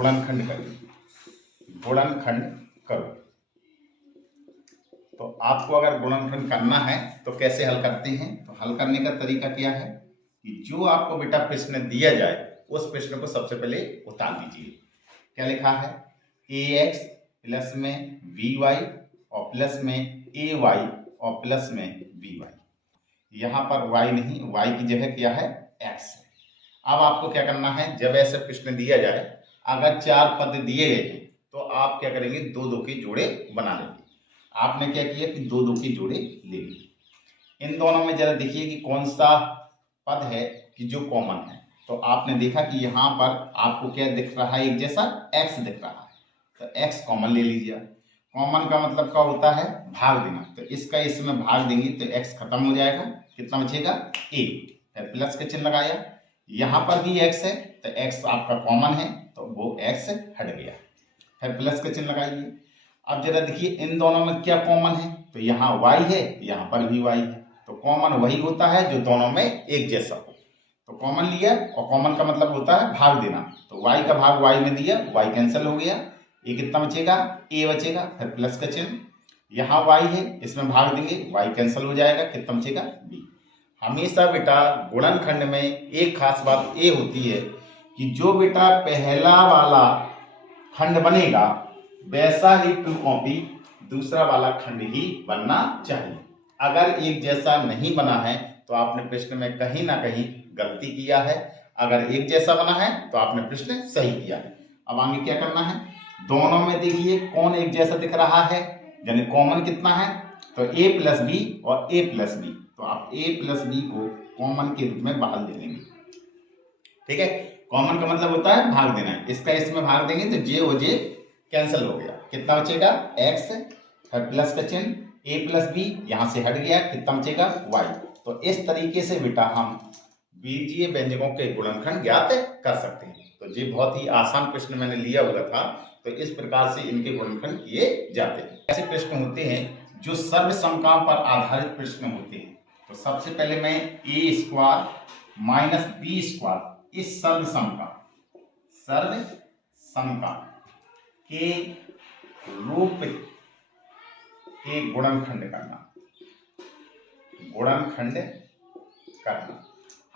गुणनखंड करिए, गुणनखंड करो। तो आपको अगर गुणनखंड करना है तो कैसे हल करते हैं? तो हल करने का तरीका क्या है कि जो आपको बेटा प्रश्न दिया जाए उस प्रश्न को सबसे पहले उतार दीजिए। क्या लिखा है? ax प्लस में by और प्लस में ay और प्लस में by। यहाँ पर y नहीं, y की जगह क्या है? x है। अब आपको क्या करना है, जब ऐसे प्रश्न दिया जाए, अगर 4 पद दिए गए हैं तो आप क्या करेंगे? 2-2 के जोड़े बना लेंगे। आपने क्या किया कि 2-2 के जोड़े ले लिए। इन दोनों में जरा देखिए कि कौन सा पद है कि जो कॉमन है। तो आपने देखा कि यहाँ पर आपको क्या दिख रहा है? एक जैसा x दिख रहा है, तो x कॉमन ले लीजिए। कॉमन का मतलब क्या होता है? भाग देना। तो इसका इसमें भाग देंगे तो x खत्म हो जाएगा। कितना बचेगा? a। फिर प्लस का चिन्ह लगाया। यहाँ पर भी x है तो x आपका कॉमन है तो वो x हट गया। फिर प्लस का चिन्ह लगाइए। अब जरा देखिए इन दोनों में क्या कॉमन है? तो यहाँ y है, यहाँ पर भी y है। तो कॉमन वही होता है जो दोनों में एक जैसा हो। तो कॉमन लिया और कॉमन का मतलब होता है भाग देना। तो y का भाग y में दिया, y कैंसिल हो गया। ये कितना बचेगा? a बचेगा। फिर प्लस का चिन्ह, यहाँ y है, इसमें भाग देंगे, y कैंसिल हो जाएगा। कितना बचेगा? b। हमेशा बेटा गुणनखंड में एक खास बात ये होती है कि जो बेटा पहला वाला खंड बनेगा वैसा ही टू कॉपी दूसरा वाला खंड ही बनना चाहिए। अगर एक जैसा नहीं बना है तो आपने प्रश्न में कहीं ना कहीं गलती किया है। अगर एक जैसा बना है तो आपने प्रश्न सही किया है। अब आगे क्या करना है? दोनों में देखिए कौन एक जैसा दिख रहा है, यानी कॉमन कितना है? तो a प्लस बी और a प्लस बी। तो आप a प्लस बी को कॉमन के रूप में बाहर ले लेंगे। ठीक है, कॉमन का मतलब होता है भाग देना है। इसका इसमें भाग देंगे तो j और j कैंसिल हो गया। कितना बचेगा? x। फिर प्लस का चिन्ह, a प्लस बी यहां से हट गया। कितना बचेगा? y। तो इस तरीके से बेटा हम बीजीय व्यंजकों के गुणनखंड ज्ञात कर सकते हैं। तो ये बहुत ही आसान प्रश्न मैंने लिया हुआ था। तो इस प्रकार से इनके गुणनखंड किए जाते हैं। ऐसे प्रश्न होते हैं जो सर्वसमता पर आधारित प्रश्न होते हैं। तो सबसे पहले मैं a square minus B square इस सर्वसमता के रूप के गुणनखंड करना।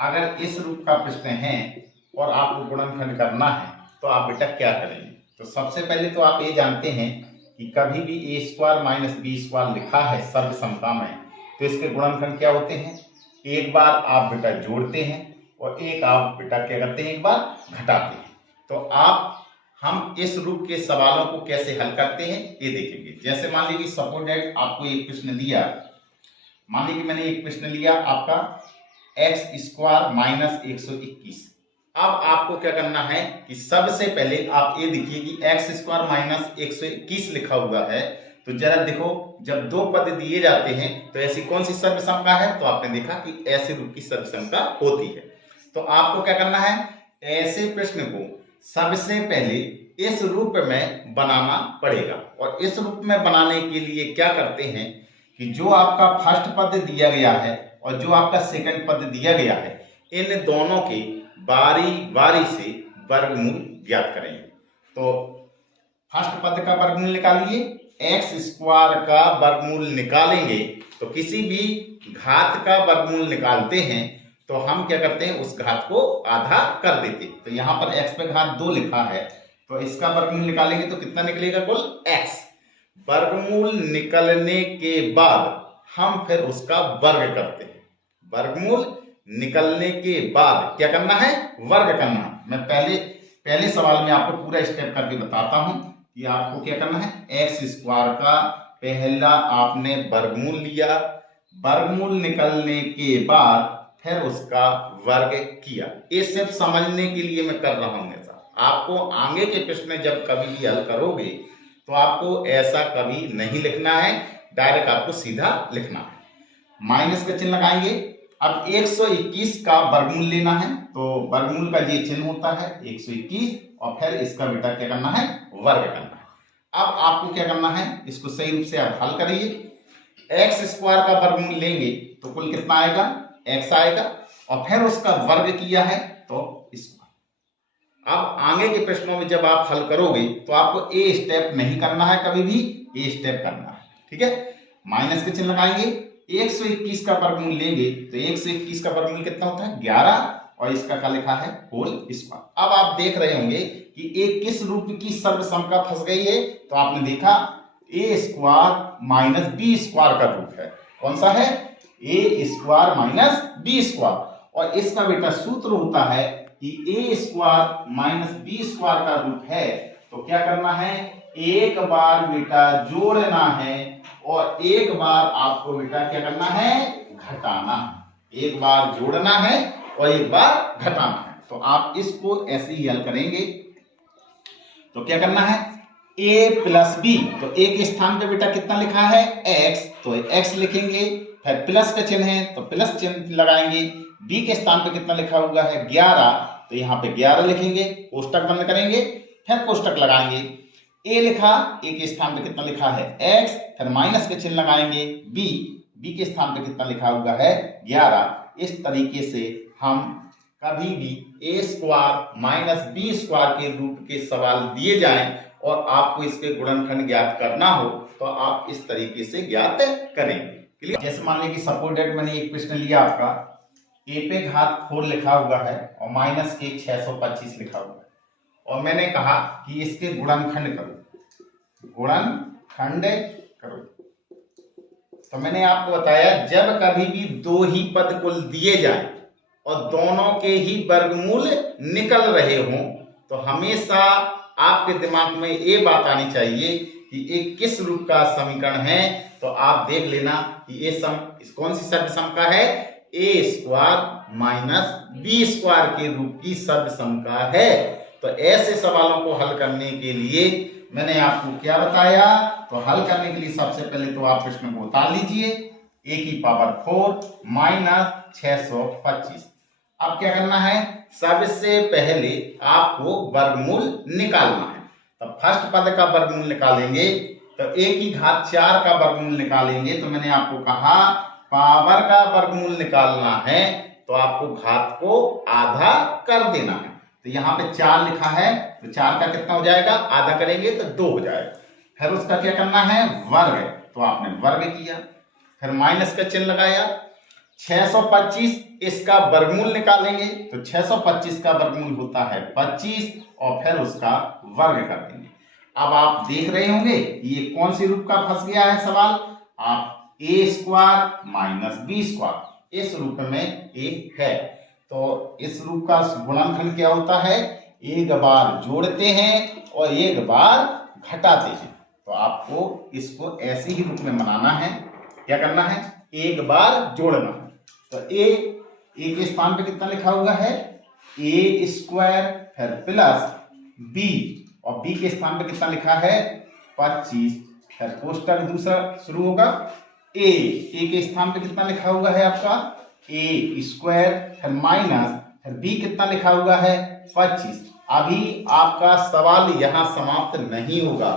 अगर इस रूप का प्रश्न है और आपको गुणनखंड करना है तो आप बेटा क्या करेंगे? तो सबसे पहले तो आप ये जानते हैं कि कभी भी a square minus B square लिखा है सर्वसमता में तो इसके गुणनखंड क्या होते हैं? एक बार आप बेटा जोड़ते हैं और एक आप बेटा क्या करते हैं? एक बार घटाते हैं। तो हम इस रूप के सवालों को कैसे हल करते हैं ये देखेंगे। जैसे मान लीजिए सपोज दैट आपको एक प्रश्न दिया, मान लीजिए मैंने एक प्रश्न लिया आपका एक्स स्क्वायर माइनस 121। अब आपको क्या करना है कि सबसे पहले आप ये देखिए कि एक्स स्क्वायर माइनस 121 लिखा हुआ है। तो जरा देखो जब दो पद दिए जाते हैं तो ऐसी कौन सी सर्वसमता है? तो आपने देखा कि ऐसे रूप की सर्वसमता होती है। तो आपको क्या करना है? ऐसे प्रश्न को सबसे पहले इस रूप में बनाना पड़ेगा। और इस रूप में बनाने के लिए क्या करते हैं कि जो आपका फर्स्ट पद दिया गया है और जो आपका सेकंड पद दिया गया है इन दोनों के बारी बारी से वर्गमूल ज्ञात करेंगे। तो फर्स्ट पद का वर्गमूल निकालिए, एक्स स्क्वायर का वर्गमूल निकालेंगे तो किसी भी घात का वर्गमूल निकालते हैं तो हम क्या करते हैं? उस घात को आधा कर देते हैं। तो यहाँ पर x पे घात 2 लिखा है तो इसका वर्गमूल निकालेंगे तो कितना निकलेगा? कुल x। वर्गमूल निकलने के बाद हम फिर उसका वर्ग करते हैं। वर्गमूल निकलने के बाद क्या करना है? वर्ग करना। मैं पहले सवाल में आपको पूरा स्टेप करके बताता हूं कि आपको क्या करना है। एक्स स्क्वायर का पहला आपने वर्गमूल लिया, वर्गमूल निकलने के बाद फिर उसका वर्ग किया। ये सिर्फ समझने के लिए मैं कर रहा हूं। ऐसा आपको आगे के प्रश्न जब कभी भी हल करोगे तो आपको ऐसा कभी नहीं लिखना है, डायरेक्ट आपको सीधा लिखना है। माइनस का चिन्ह लगाएंगे। अब 121 का वर्गमूल लेना है तो वर्गमूल का ये चिन्ह होता है 121 और फिर इसका बेटा क्या करना है? वर्ग करना है। अब आपको क्या करना है? इसको सही रूप से आप हल करिए। एक्स स्क्वायर का वर्गमूल लेंगे तो कुल कितना आएगा? x आएगा और फिर उसका वर्ग किया है तो स्क्वायर। अब आगे के प्रश्नों में जब आप हल करोगे तो आपको ए स्टेप नहीं करना है, कभी भी ए स्टेप करना है, ठीक है। माइनस के चिन्ह लगाएंगे, 121 का वर्गमूल लेंगे तो 121 का वर्गमूल कितना होता है 11, और इसका क्या लिखा है होल स्क्वायर। अब आप देख रहे होंगे कि ए किस रूप की सर्वसमता फंस गई है, तो आपने देखा ए स्क्वायर माइनस बी स्क्वायर का रूप है। कौन सा है ए स्क्वायर माइनस बी स्क्वायर, और इसका बेटा सूत्र होता है कि ए स्क्वायर माइनस बी स्क्वायर का रूप है, तो क्या करना है एक बार बेटा जोड़ना है और एक बार आपको बेटा क्या करना है घटाना है। एक बार जोड़ना है और एक बार घटाना है। तो आप इसको ऐसे ही हल करेंगे। तो क्या करना है a प्लस बी, तो a के स्थान पे बेटा कितना लिखा है x, तो x लिखेंगे, फिर प्लस का चिन्ह है तो प्लस चिन्ह लगाएंगे। b के स्थान पे कितना लिखा हुआ है 11, तो यहाँ पे 11 लिखेंगे, कोष्टक बंद करेंगे, फिर कोष्टक लगाएंगे। a लिखा, a के स्थान पे कितना लिखा है x, फिर माइनस के चिन्ह लगाएंगे। b के स्थान पे कितना लिखा हुआ है 11। इस तरीके से हम कभी भी ए स्क्वायर माइनस बी स्क्वायर के रूप के सवाल दिए जाएं और आपको इसके गुणनखंड ज्ञात करना हो तो आप इस तरीके से ज्ञात करेंगे। क्लियर। जैसे मान लीजिए कि सपोर्टेड मैंने एक प्रश्न लिया आपका, ए पे घात 4 लिखा हुआ है और माइनस के 625 लिखा हुआ है, और मैंने कहा कि इसके गुणनखंड करो, गुणनखंड करो। तो मैंने आपको बताया जब कभी भी दो ही पद कुल दिए जाए और दोनों के ही वर्गमूल निकल रहे हों तो हमेशा आपके दिमाग में ये बात आनी चाहिए कि ये किस रूप का समीकरण है। तो आप देख लेना कि ये कौन सी सर्वसम का है, ए स्क्वायर माइनस बी स्क्वायर के रूप की सर्वसम का है। तो ऐसे सवालों को हल करने के लिए मैंने आपको क्या बताया, तो हल करने के लिए सबसे पहले तो आप प्रश्न को उतार लीजिए, a की पावर 4 माइनस 625। अब क्या करना है, सबसे पहले आपको वर्गमूल निकालना है। तो फर्स्ट पद का वर्गमूल निकालेंगे तो a की घात 4 का वर्गमूल निकालेंगे। तो मैंने आपको कहा पावर का वर्गमूल निकालना है तो आपको घात को आधा कर देना है। तो यहाँ पे 4 लिखा है तो 4 का कितना हो जाएगा, आधा करेंगे तो 2 हो जाएगा। फिर उसका क्या करना है वर्ग, तो आपने वर्ग किया, फिर माइनस का चिन्ह लगाया। 625 इसका वर्गमूल निकालेंगे तो 625 का वर्गमूल होता है 25 और फिर उसका वर्ग कर देंगे। अब आप देख रहे होंगे ये कौन सी रूप का फंस गया है सवाल, आप ए स्क्वायर माइनस बी स्क्वायर इस रूप में एक है। तो इस रूप का गुणनखंड क्या होता है, एक बार जोड़ते हैं और एक बार घटाते हैं। तो आपको इसको ऐसे ही रूप में बनाना है। क्या करना है, एक बार जोड़ना है। तो ए के स्थान पे कितना लिखा हुआ है ए स्क्वायर, फिर प्लस बी, और बी के स्थान पे कितना लिखा है 25, फिर कोष्टक दूसरा शुरू होगा। ए के स्थान पे कितना लिखा हुआ है आपका ए स्क्वायर, फिर माइनस, फिर बी कितना लिखा हुआ है 25। अभी आपका सवाल यहां समाप्त नहीं होगा।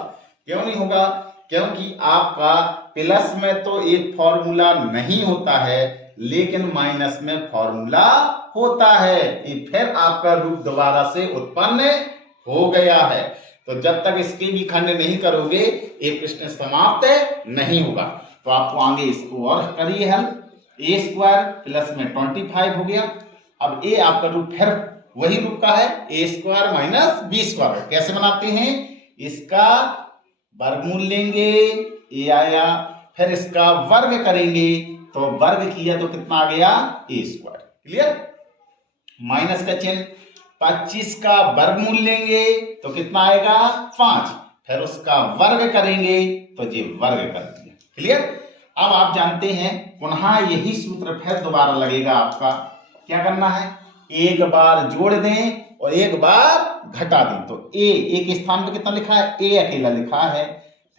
क्यों नहीं होगा, क्योंकि आपका प्लस में तो एक फॉर्मूला नहीं होता है लेकिन माइनस में फॉर्मूला होता है। ये फिर आपका रूप दोबारा से उत्पन्न हो गया है। तो जब तक इसके भी खंड नहीं करोगे ये प्रश्न समाप्त नहीं होगा। तो आपको आगे इसको और करिए हल। ए स्क्वायर प्लस में 25 हो गया। अब ए आपका रूप फिर वही रूप का है ए स्क्वायर माइनस बी स्क्वायर। कैसे बनाते हैं, इसका वर्गमूल लेंगे, ए आया, फिर इसका वर्ग करेंगे तो वर्ग किया तो कितना आ गया ए स्क्वायर। क्लियर। माइनस का चिन्ह, 25 का वर्गमूल लेंगे तो कितना आएगा 5, फिर उसका वर्ग करेंगे तो ये वर्ग कर दिया। क्लियर। अब आप जानते हैं पुनः यही सूत्र फिर दोबारा लगेगा आपका। क्या करना है, एक बार जोड़ दें और एक बार घटा दें। तो ए के स्थान पे कितना लिखा है, ए अकेला लिखा है,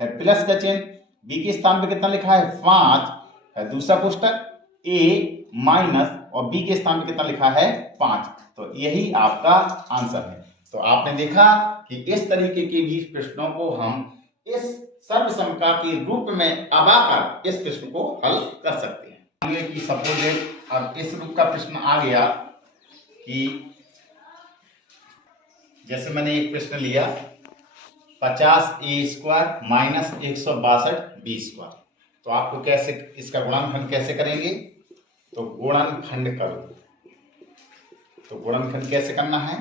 फिर प्लस का चिन्ह, बी के स्थान पे कितना लिखा है 5, फिर दूसरा कोष्टक ए माइनस और बी के स्थान पे कितना लिखा है 5। तो यही आपका आंसर है। तो आपने देखा कि इस तरीके के भी प्रश्नों को हम इस सर्वसमता के रूप में अबाकर इस प्रश्न को हल कर सकते हैं। कि सपोज अब इस रूप का प्रश्न आ गया कि जैसे मैंने एक प्रश्न लिया 50a² माइनस 162b², तो आपको कैसे इसका गुणनखंड कैसे करेंगे, तो गुणनखंड करो। तो गुणनखंड कैसे करना है,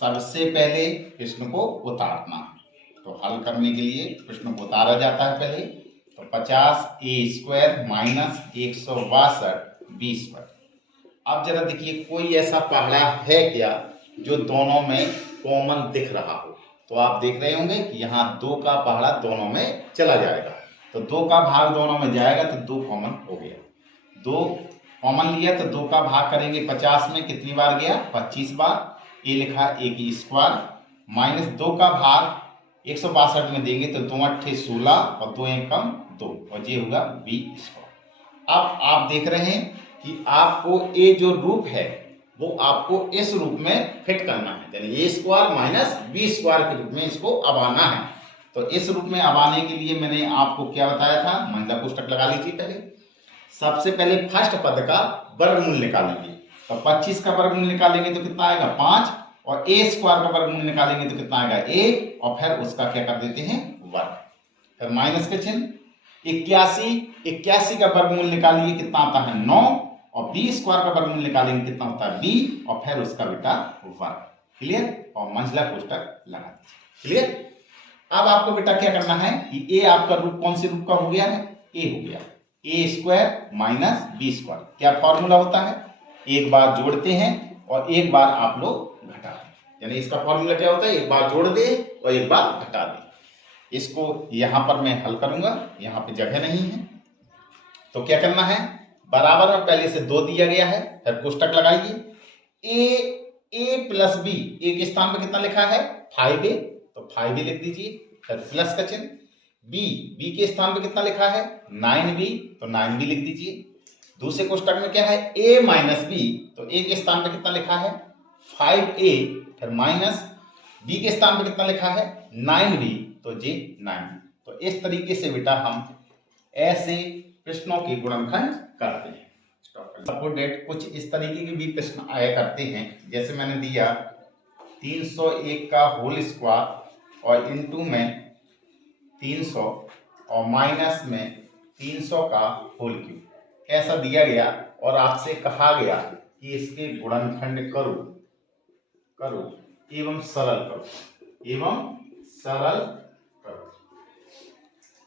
सबसे पहले प्रश्न को उतारना है। तो हल करने के लिए प्रश्न को उतारा जाता है पहले। तो 50a² माइनस 162b²। अब जरा देखिए कोई ऐसा पहाड़ा है क्या जो दोनों में कॉमन दिख रहा हो। तो आप देख रहे होंगे कि यहाँ 2 का पहाड़ा दोनों में चला जाएगा, तो 2 का भाग दोनों में जाएगा तो 2 कॉमन हो गया। 2 कॉमन लिया तो 2 का भाग करेंगे 50 में, कितनी बार गया, 25 बार। ये लिखा 1² माइनस 2 का भाग 162 में देंगे तो 2 8 16 और 2 1 कम 2, और ये होगा b²। अब आप देख रहे हैं कि आपको ये जो रूप है वो आपको इस रूप में फिट करना है, यानी a² माइनस b² के रूप में इसको अबाना है। तो इस रूप में अबाने के लिए मैंने आपको क्या बताया था, महिला कोष्ठक लगा लीजिए। पहले सबसे पहले फर्स्ट पद का वर्गमूल निकालेंगे। तो 25 का वर्गमूल निकालेंगे तो कितना आएगा 5, और a² का वर्गमूल निकालेंगे तो कितना आएगा a, और फिर उसका क्या कर देते हैं वर्ग, फिर माइनस का चिन्ह। 81 का वर्गमूल निकालिए कितना आता है 9, और b² का वर्गमूल निकालेंगे कितना होता है b, और फिर उसका बेटा वर्ग। क्लियर, और मंझला कोष्ठक लगा दीजिए। क्लियर। अब आपको बेटा क्या करना है कि a आपका रूप कौन से रूप का हो गया है, a हो गया, a² माइनस b²। क्या फॉर्मूला होता है, एक बार जोड़ते हैं और एक बार आप लोग घटाते हैं, यानी इसका फॉर्मूला क्या होता है, एक बार जोड़ दे और एक बार घटा दे। इसको यहां पर मैं हल करूंगा, यहां पे जगह नहीं है। तो क्या करना है, बराबर में पहले से 2 दिया गया है, फिर कोष्ठक लगाइए। a प्लस b, a के स्थान पे कितना लिखा है 5a, तो 5a लिख दीजिए, फिर प्लस का चिन्ह। b के स्थान पे कितना लिखा है 9b, तो 9b लिख दीजिए। दूसरे कोष्ठक में क्या है a माइनस b, तो a के स्थान पे कितना लिखा है 5a, फिर माइनस b के स्थान पे कितना लिखा है 9b, तो j 9b। तो इस तरीके से बेटा हम ऐसे प्रश्नों के गुणनखंड करते हैं। सपोर्टेड कुछ इस तरीके के भी प्रश्न आया करते हैं, जैसे मैंने दिया 301 का होल स्क्वायर और इनटू में 300 और माइनस में 300 का होल क्यूब, ऐसा दिया गया और आपसे कहा गया कि इसके गुणनखंड करो एवं सरल करो।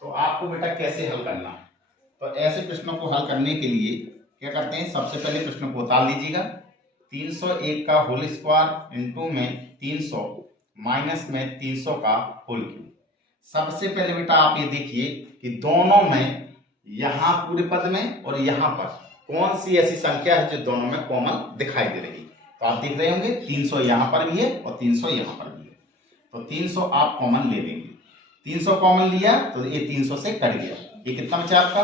तो आपको बेटा कैसे हल करना है, तो ऐसे प्रश्नों को हल करने के लिए क्या करते हैं, सबसे पहले प्रश्न को उतार लीजिएगा। 301 का होल स्क्वायर इनटू में 300 माइनस में 300 का होल क्यूब। सबसे पहले बेटा आप ये देखिए कि दोनों में, यहाँ पूरे पद में और यहाँ पर कौन सी ऐसी संख्या है जो दोनों में कॉमन दिखाई दे रही है। तो आप देख रहे होंगे 300 यहाँ पर भी है और 300 यहाँ पर भी है, तो 300 आप कॉमन ले लेंगे। 300 कॉमन लिया तो ये 300 से कट गया, ये कितना बचा आपका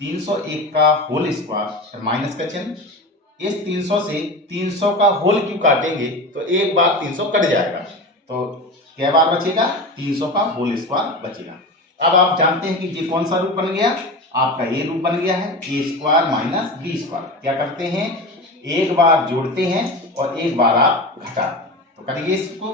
301 का होल स्क्वायर माइनस का चिन्ह। इस 300 से 300 का होल क्यों काटेंगे तो एक बार 300 कट जाएगा, तो क्या बार बचेगा 300 का होल स्क्वायर बचेगा। अब आप जानते हैं कि ये कौन सा रूप बन गया, आपका ये रूप बन गया है a² माइनस b²। क्या करते हैं, एक बार जोड़ते हैं और एक बार आप घटाते हैं। तो करिए इसको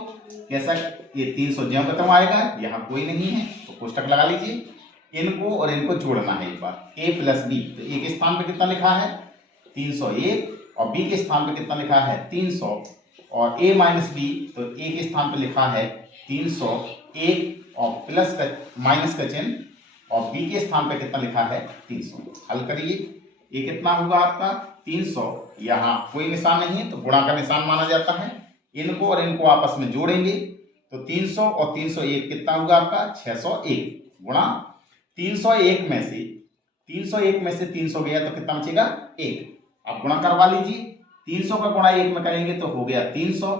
कैसा, ये 300 ज्यों खत्म आएगा, यहाँ कोई नहीं है तो कोष्ठक लगा लीजिए। इनको और इनको जोड़ना है एक बार, a प्लस b, तो a के स्थान पे कितना लिखा है 301 और b के स्थान पे कितना लिखा है 300, और a माइनस b, तो a के स्थान पे लिखा है 301 और प्लस का माइनस का चिन्ह, और b के स्थान पे कितना लिखा है 300। हल करिए, ये कितना होगा आपका 300, यहाँ कोई निशान नहीं है तो गुणा का निशान माना जाता है। इनको और इनको आपस में जोड़ेंगे तो 300 और 301 कितना होगा आपका 601, गुणा 301 में से 300 गया तो कितना बचेगा 1। आप गुणा करवा लीजिए, 300 का गुणा 1 में करेंगे तो हो गया 300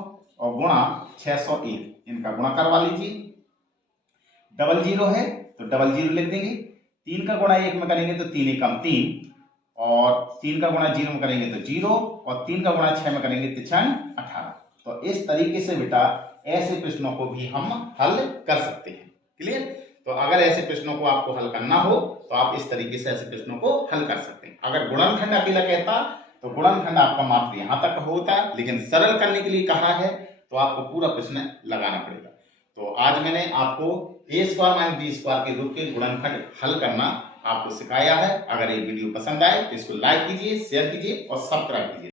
और गुणा 601, इनका गुणा करवा लीजिए। डबल जीरो है तो डबल जीरो लिख देंगे, 3 का गुणा 1 में करेंगे तो 3 एकम 3, और 3 का गुणा 0 में करेंगे तो 0, और 3 का गुणा 6 में करेंगे तो 6 18। तो इस तरीके से बेटा ऐसे प्रश्नों को भी हम हल कर सकते हैं। क्लियर। तो अगर ऐसे प्रश्नों को आपको हल करना हो तो आप इस तरीके से ऐसे प्रश्नों को हल कर सकते हैं। अगर गुणनखंड अकेला कहता तो गुणनखंड आपका मात्र यहाँ तक होता, लेकिन सरल करने के लिए कहा है तो आपको पूरा प्रश्न लगाना पड़ेगा। तो आज मैंने आपको a square minus B square के रूप के गुणनखंड हल करना आपको सिखाया है। अगर ये वीडियो पसंद आए तो इसको लाइक कीजिए, शेयर कीजिए और सब्सक्राइब कीजिए।